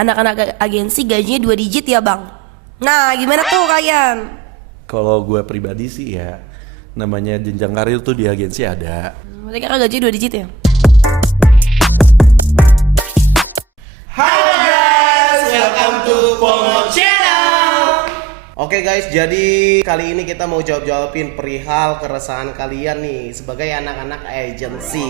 anak-anak agensi gajinya 2 digit ya bang. Nah gimana tuh kalian? Kalau gue pribadi sih ya, namanya jenjang karir tuh di agensi ada. Mereka kan gaji 2 digit ya? Halo guys, welcome to Pomo Channel. Oke guys, jadi kali ini kita mau jawab-jawabin perihal keresahan kalian nih sebagai anak-anak agensi.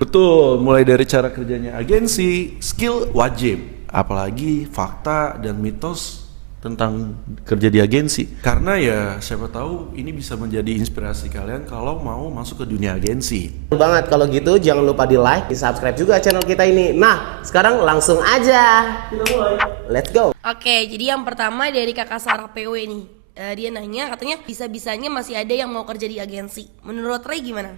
Betul, mulai dari cara kerjanya agensi, skill wajib, apalagi fakta dan mitos tentang kerja di agensi. Karena ya siapa tahu ini bisa menjadi inspirasi kalian kalau mau masuk ke dunia agensi. Betul banget, kalau gitu jangan lupa di like, di subscribe juga channel kita ini. Nah, sekarang langsung aja kita mulai. Let's go. Oke, jadi yang pertama dari kakak Sarah PW nih. Dia nanya katanya bisa-bisanya masih ada yang mau kerja di agensi. Menurut Ray gimana?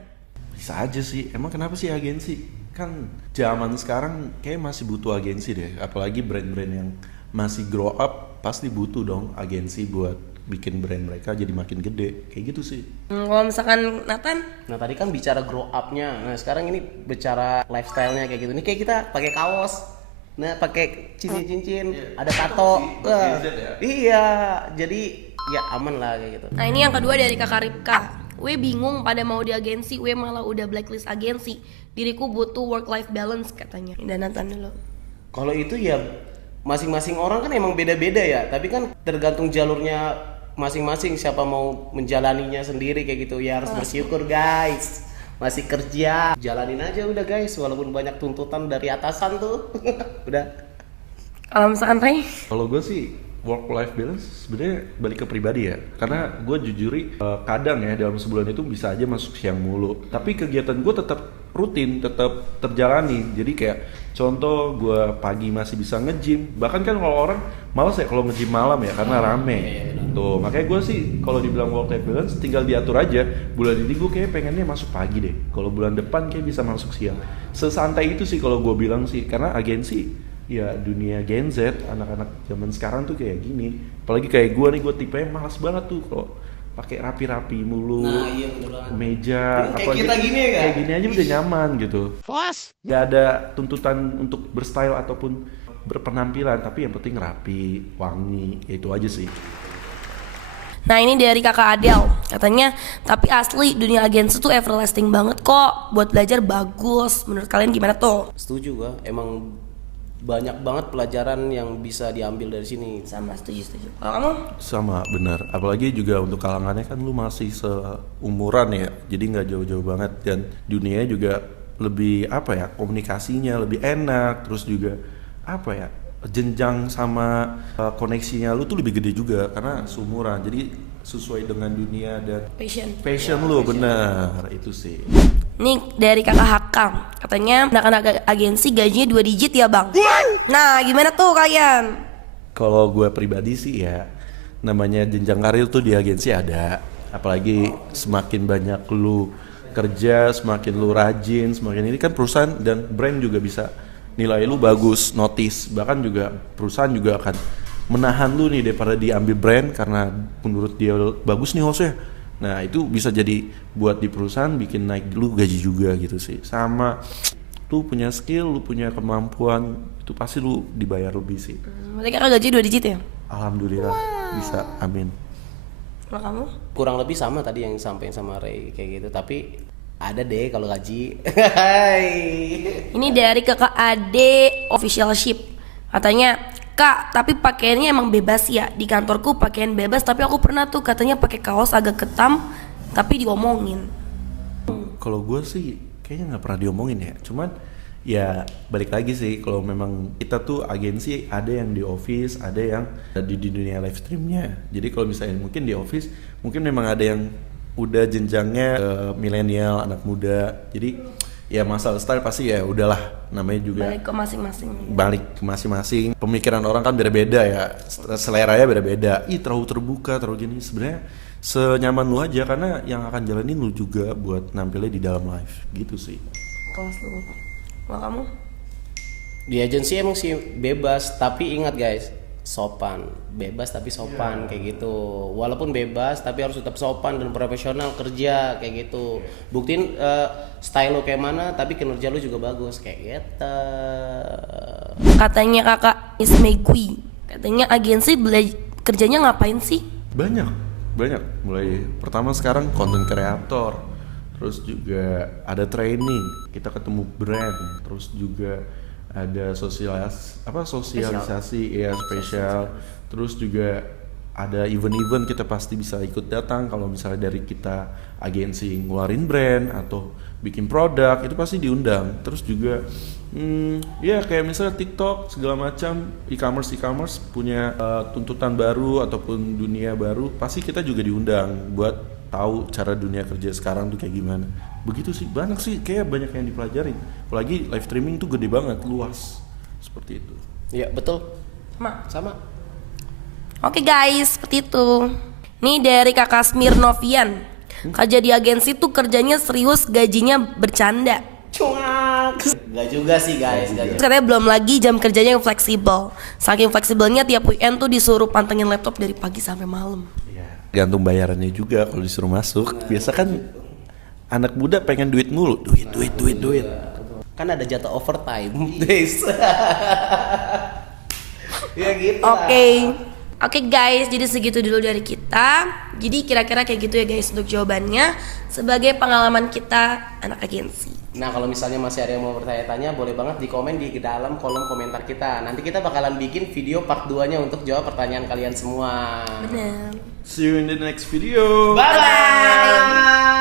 Bisa aja sih, emang kenapa sih agensi? Kan zaman sekarang kayak masih butuh agensi deh. Apalagi brand-brand yang masih grow up pasti butuh dong agensi buat bikin brand mereka jadi makin gede. Kayak gitu sih. Kalau misalkan Nathan? Nah tadi kan bicara grow up-nya. Nah sekarang ini bicara lifestyle-nya kayak gitu. Ini kayak kita pakai kaos. Nah pakai cincin-cincin, ada tato. Wah, iya, jadi ya aman lah kayak gitu. Nah ini yang kedua dari kakak Ripka. We bingung pada mau di agensi, we malah udah blacklist agensi. Diriku butuh work-life balance katanya. Dan Nathan dulu. Kalau itu ya masing-masing orang kan emang beda-beda ya. Tapi kan tergantung jalurnya masing-masing, siapa mau menjalaninya sendiri kayak gitu. Ya harus bersyukur guys. Masih kerja, jalanin aja udah guys. Walaupun banyak tuntutan dari atasan tuh. Udah. Kalau misalkan Ray? Kalau gue sih work life balance sebenarnya balik ke pribadi ya, karena gue jujuri kadang ya dalam sebulan itu bisa aja masuk siang mulu, tapi kegiatan gue tetap rutin, tetap terjalani. Jadi kayak contoh gue pagi masih bisa nge-gym, bahkan kan kalau orang malas ya kalau nge-gym malam ya karena rame tuh. Makanya gue sih kalau dibilang work life balance tinggal diatur aja. Bulan ini gue kayak pengennya masuk pagi deh, kalau bulan depan kayak bisa masuk siang. Sesantai itu sih kalau gue bilang sih, karena agensi ya dunia Gen Z, anak-anak zaman sekarang tuh kayak gini. Apalagi kayak gue nih, gue tipenya malas banget tuh kalau pakai rapi-rapi mulu. Nah, iya betul banget. Meja Kayak kita gini ya kan? kayak gini aja udah nyaman gitu. Gak ada tuntutan untuk berstyle ataupun berpenampilan, tapi yang penting rapi, wangi, ya itu aja sih. Nah ini dari kakak Adel. Katanya, tapi asli dunia agensi tuh everlasting banget kok. Buat belajar bagus. Menurut kalian gimana tuh? Setuju gua, emang banyak banget pelajaran yang bisa diambil dari sini. Sama, setuju. Kalau kamu? Sama, benar. Apalagi juga untuk kalangannya kan lu masih seumuran ya, jadi nggak jauh-jauh banget, dan dunianya juga lebih apa ya, komunikasinya lebih enak, terus juga apa ya, jenjang sama koneksinya lu tuh lebih gede juga karena seumuran, jadi sesuai dengan dunia dan passion lu, bener itu sih. Nih dari kakak Hakam. Katanya anak-anak agensi gajinya 2 digit ya bang. Nah gimana tuh kalian? Kalau gue pribadi sih ya, namanya jenjang karir tuh di agensi ada. Apalagi semakin banyak lu kerja, semakin lu rajin, semakin ini kan perusahaan dan brand juga bisa nilai lu bagus, notice. Bahkan juga perusahaan juga akan menahan lu nih daripada diambil brand karena menurut dia bagus nih hostnya. Nah itu bisa jadi buat di perusahaan bikin naik lu gaji juga gitu sih. Sama lu punya skill, lu punya kemampuan, itu pasti lu dibayar lebih sih. Mereka kan gaji 2 digit ya? Alhamdulillah bisa, amin. Kalau kamu? Kurang lebih sama tadi yang disampaikan sama Ray kayak gitu, tapi ada deh kalau gaji. Ini dari kakak Ade official ship. Katanya, Kak, tapi pakaiannya emang bebas ya. Di kantorku pakaian bebas, tapi aku pernah tuh katanya pakai kaos agak ketam, tapi diomongin. Kalau gue sih kayaknya nggak pernah diomongin ya. Cuman ya balik lagi sih, kalau memang kita tuh agensi ada yang di office, ada yang di dunia live streamnya. Jadi kalau misalnya mungkin di office, mungkin memang ada yang udah jenjangnya milenial, anak muda. Jadi ya masalah style pasti ya udahlah, namanya juga Balik ke masing-masing. Pemikiran orang kan beda-beda ya, seleranya beda-beda. Terlalu terbuka, terlalu gini. Sebenarnya senyaman lu aja, karena yang akan jalanin lu juga buat nampilnya di dalam live gitu sih. Kelas lu. Kalau kamu? Di agensi emang sih bebas, tapi ingat guys, sopan, bebas tapi sopan kayak gitu. Walaupun bebas tapi harus tetap sopan dan profesional kerja kayak gitu. Buktiin style lo kayak mana tapi kinerja lo juga bagus kayak gitu. Katanya kakak Ismegui, katanya agensi kerjanya ngapain sih? Banyak. Mulai pertama sekarang konten kreator, terus juga ada training, kita ketemu brand, terus juga ada sosialisasi ya spesial, terus juga ada event-event kita pasti bisa ikut datang kalau misalnya dari kita agensi ngeluarin brand atau bikin produk itu pasti diundang. Terus juga ya kayak misalnya TikTok segala macam e-commerce punya tuntutan baru ataupun dunia baru, pasti kita juga diundang buat tahu cara dunia kerja sekarang tuh kayak gimana. Begitu sih, banyak sih, kayak banyak yang dipelajarin. Apalagi live streaming tuh gede banget, luas. Seperti itu. Iya, betul. Sama. Oke guys, seperti itu. Nih dari kakak Smirnovian, kerja di agensi tuh kerjanya serius, gajinya bercanda. Cuak. Gak juga sih guys, gak juga. Katanya belum lagi jam kerjanya yang fleksibel. Saking fleksibelnya tiap weekend tuh disuruh pantengin laptop dari pagi sampai malam. Gantung bayarannya juga kalau disuruh masuk. Biasa kan anak muda pengen duit mulu, duit. Kan ada jatah overtime, guys. Ya gitu. Oke guys, jadi segitu dulu dari kita. Jadi kira-kira kayak gitu ya guys untuk jawabannya sebagai pengalaman kita anak agensi. Nah kalau misalnya masih ada yang mau bertanya-tanya, boleh banget di komen di dalam kolom komentar kita. Nanti kita bakalan bikin video part 2-nya untuk jawab pertanyaan kalian semua. Benar. See you in the next video. Bye-bye.